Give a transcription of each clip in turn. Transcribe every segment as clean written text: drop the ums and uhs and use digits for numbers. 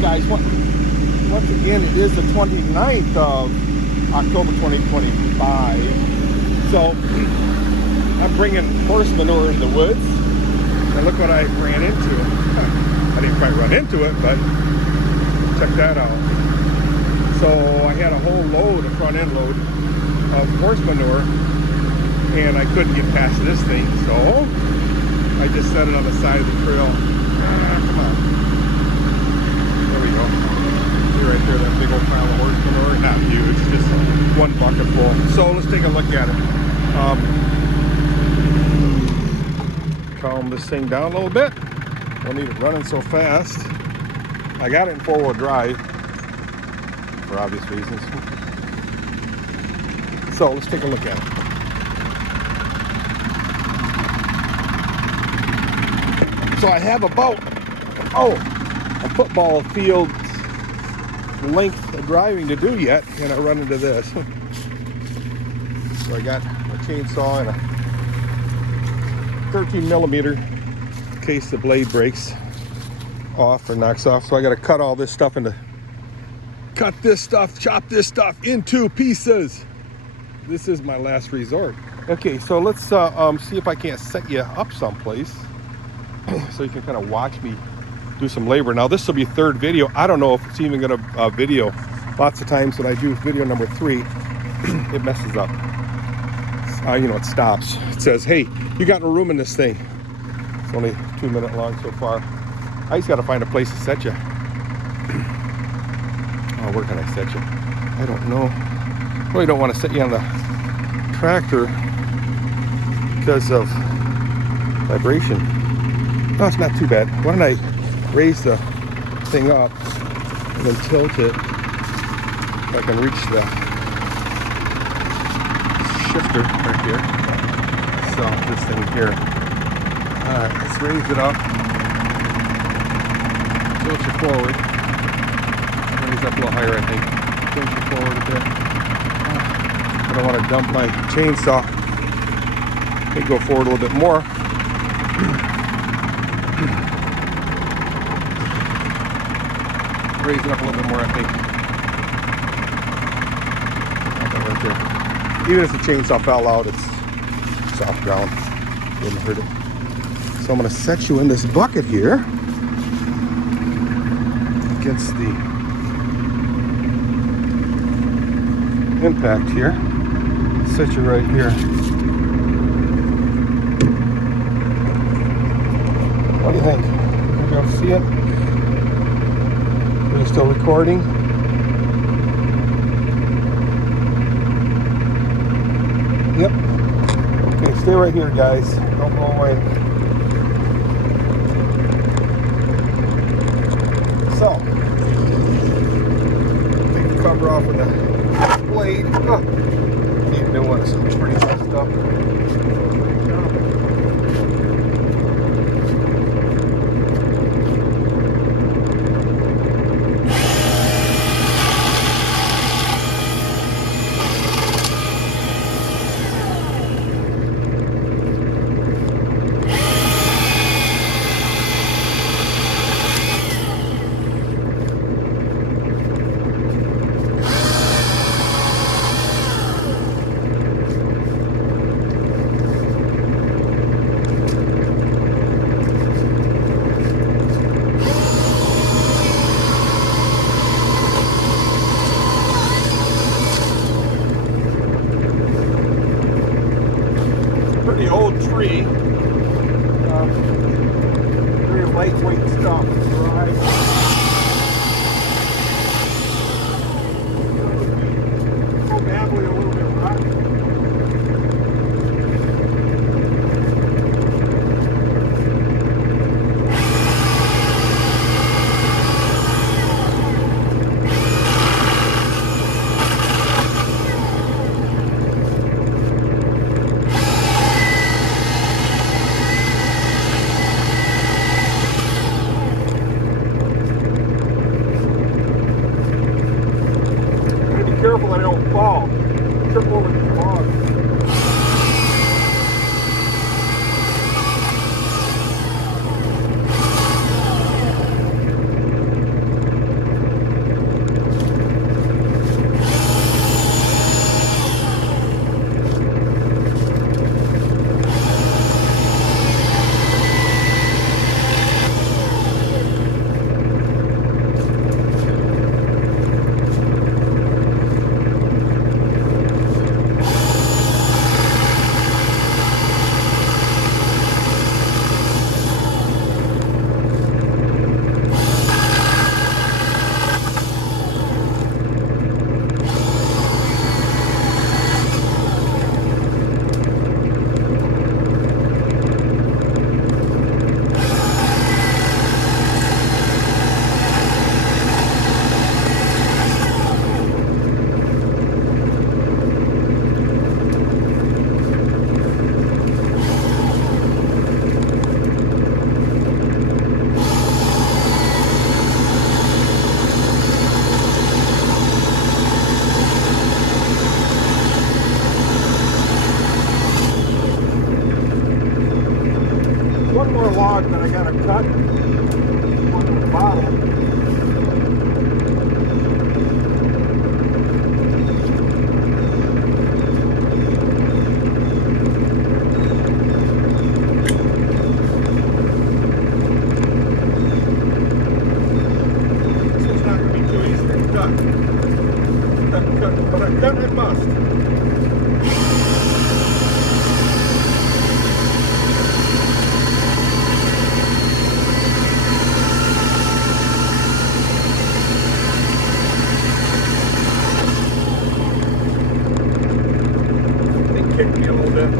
guys, once again, it is the 29th of October 2025. So I'm bringing horse manure in the woods, and look what I ran into. I didn't quite run into it, but check that out. So I had a whole load, a front end load of horse manure, and I couldn't get past this thing, so I just set it on the side of the trail. Come on. There we go. See right there, that big old pile of horse manure. Not huge, just one bucket full. So let's take a look at it. Calm this thing down a little bit. Don't need it running so fast. I got it in 4-wheel drive for obvious reasons. So let's take a look at it. So I have about, a football field length of driving to do yet, and I run into this. So I got my chainsaw and a 13 millimeter in case the blade breaks off or knocks off. So I got to cut all this stuff chop this stuff into pieces. This is my last resort. Okay, so let's see if I can't set you up someplace so you can kind of watch me do some labor. Now this will be third video. I don't know if it's even gonna video. Lots of times when I do video number 3, it messes up. It stops. It says, hey, you got no room in this thing. It's only 2 minutes long so far. I just gotta find a place to set you. Oh, where can I set you? I don't know. Really don't want to set you on the tractor because of vibration. No, it's not too bad. Why don't I raise the thing up and then tilt it if I can reach the shifter right here. So this thing here. Alright, let's raise it up. Tilt you forward. Raise up a little higher, I think. Tilt you forward a bit. I don't want to dump my chainsaw. Maybe go forward a little bit more. Raise it up a little bit more, I think. Right there. Even if the chainsaw fell out, it's soft ground. Wouldn't hurt it. So I'm going to set you in this bucket here against the impact here. Set you right here. What do you think? Maybe I'll see it. Are you still recording? Yep. Okay, stay right here, guys. Don't go away. So, take the cover off with the blade. Oh, need a new one. It's pretty messed up. Pretty old tree. Very lightweight stuff. Right. Probably a little bit rotten. Careful that I don't fall. Trip over the log. cut. One in the bottom. But I've done it must. They kicked me a little bit.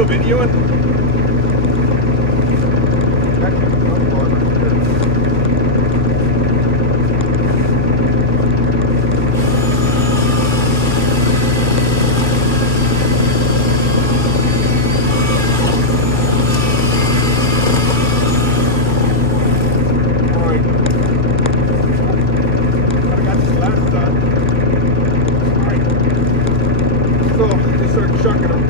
Videoing? Alright. I got this last time. Alright. So, just start chucking them.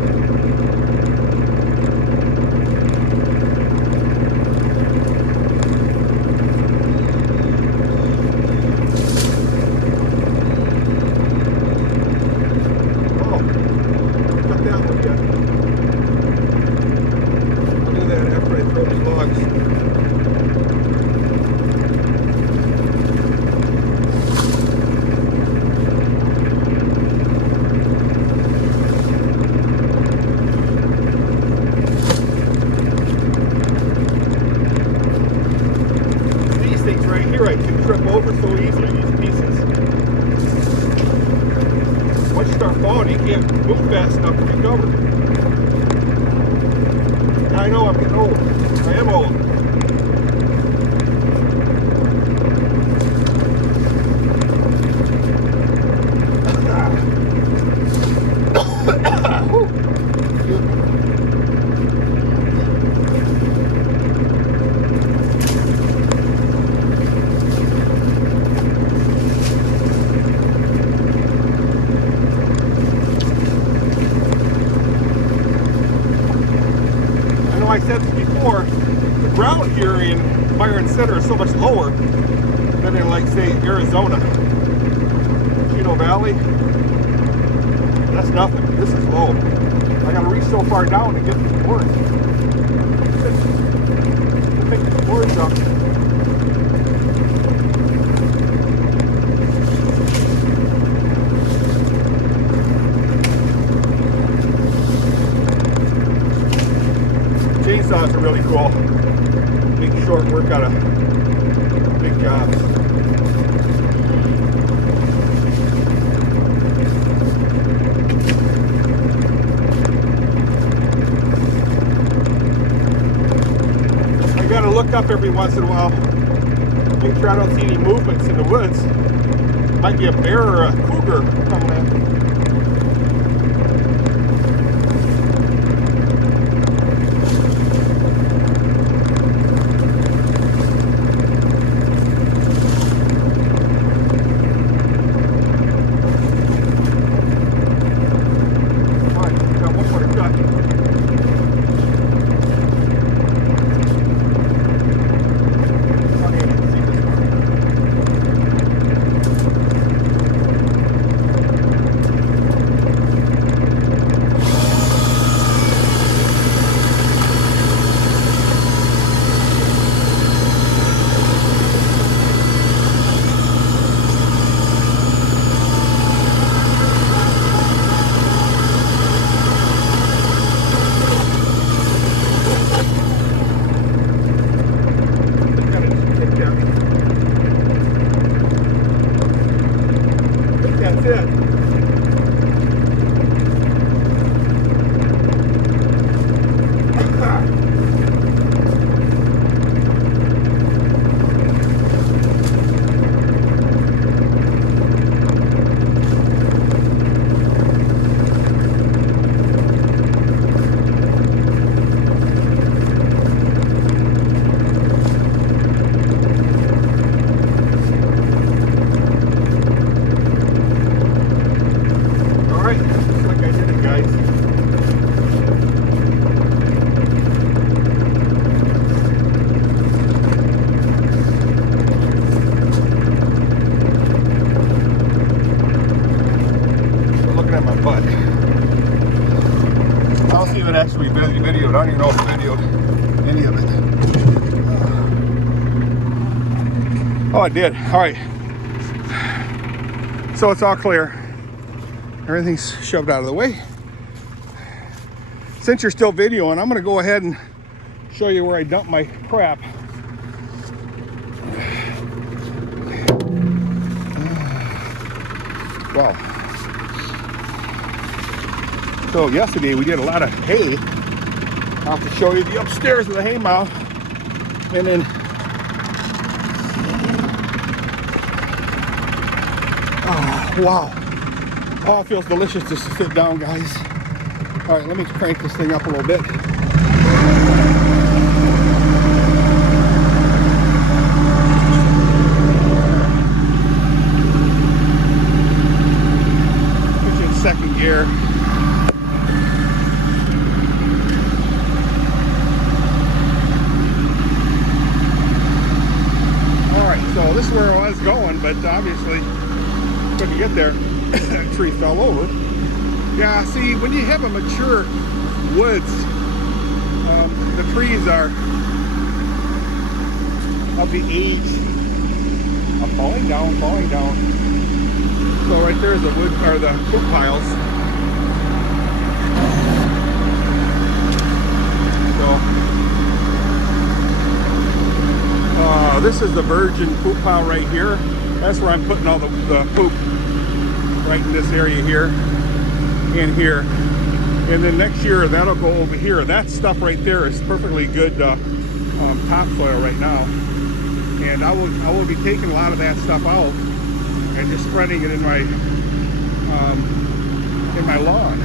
I can trip over so easily these pieces. Once you start falling, you can't move fast enough to recover. I know I'm getting old. I am old. I said this before, the ground here in Byron Center is so much lower than in, like, say, Arizona. Chino Valley, that's nothing. This is low. I gotta reach so far down to get to the boards. Pick the boards up. Chainsaws are really cool. Big short work out of big jobs. I gotta look up every once in a while. Make sure I don't see any movements in the woods. Might be a bear or a cougar coming in. actually videoed. I don't even know if I videoed any of it. Oh, I did. All right. So it's all clear. Everything's shoved out of the way. Since you're still videoing, I'm gonna go ahead and show you where I dump my crap. Wow. So yesterday we did a lot of hay. I'll have to show you the upstairs of the hay mound. And then wow. Oh, it feels delicious just to sit down, guys. All right, let me crank this thing up a little bit. Put you in second gear. All right, so this is where I was going, but obviously couldn't get there. That tree fell over. Yeah, see, when you have a mature woods, the trees are of the age of falling down. So right there's the wood, or the poop piles. So this is the virgin poop pile right here. That's where I'm putting all the poop, right in this area here and here. And then next year that'll go over here. That stuff right there is perfectly good topsoil right now. And I will be taking a lot of that stuff out and just spreading it in my lawn.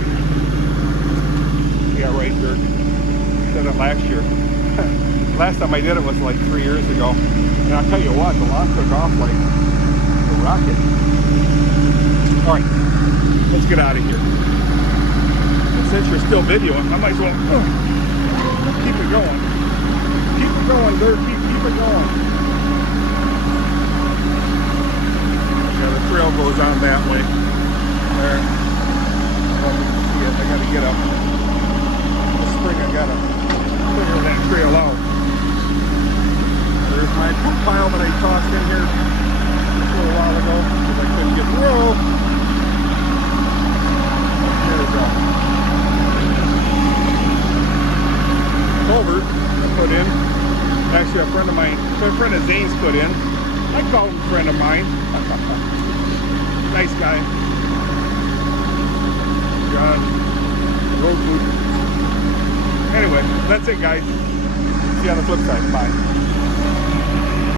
Yeah, right, Dirk. Did it last year. Last time I did it was like 3 years ago. And I'll tell you what, the lawn took off like a rocket. All right, let's get out of here. And since you're still videoing, I might as well keep it going. Keep it going, Dirk. Keep it going. Yeah, the trail goes on that way. There. I gotta get up. This spring I gotta figure that trail out. There's my poop pile that I tossed in here a little while ago because I couldn't get through. There we go. Culvert I put in. Actually, a friend of mine, a friend of Zane's put in. I call him a friend of mine. Nice guy. John. Road food. Anyway, that's it, guys. See you on the flip side. Bye.